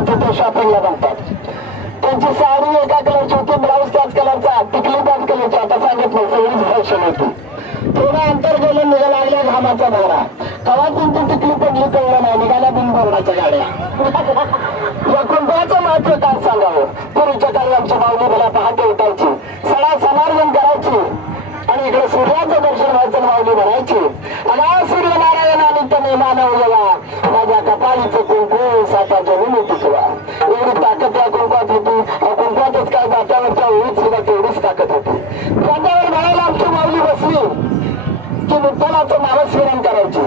त्यांचे तिथे शॉपिंगला जातात त्यांची साडी एका कलरची होती ब्लाऊज त्याच कलरचा टिकली त्याच कलरची आता सांगितलं सगळीच फॅशन होती. थोडं अंतर गेलं निघा लागल्या घामाचा धारा कवा कोणती टिकली पडली कळलं नाही निघाल्या बिनबोर्डाच्या गाड्या. या कुंभाचं महत्त्व काय सांगावं? पूर्वीच्या काळी आमच्या भावने भल्या पहाटे उठायची. सडा समार्जन करायची. आणि इकडे सूर्याचं दर्शन व्हायचं माऊली भरायची. आणि आज सूर्यनारायणानिमित्त मी मानवलेला माझ्या कपाळीचं कुंकू साता जमीन काय जात्यावरच्या ओळीत सुद्धा तेवढीच ताकद होती. जात्यावर म्हणायला आमची माऊली बसली. की विठ्ठलाचं नामस्मरण करायची.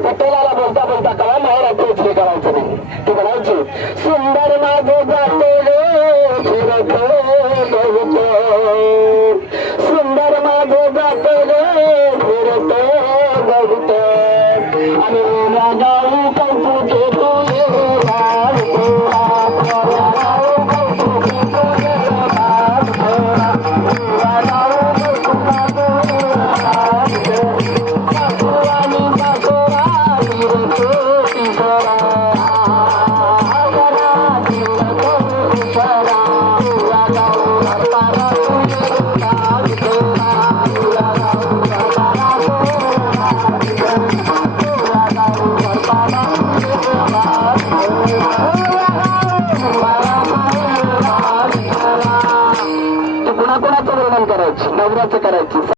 विठ्ठलाला बोलता बोलता कवा माहेर हे करायचं नाही. ते म्हणायची सुंदर माझे जाते सुंदर माझे जाते फिरतो गवत. आणि ओल्या कुणाकुणाचं करायची. नवऱ्याचं करायची.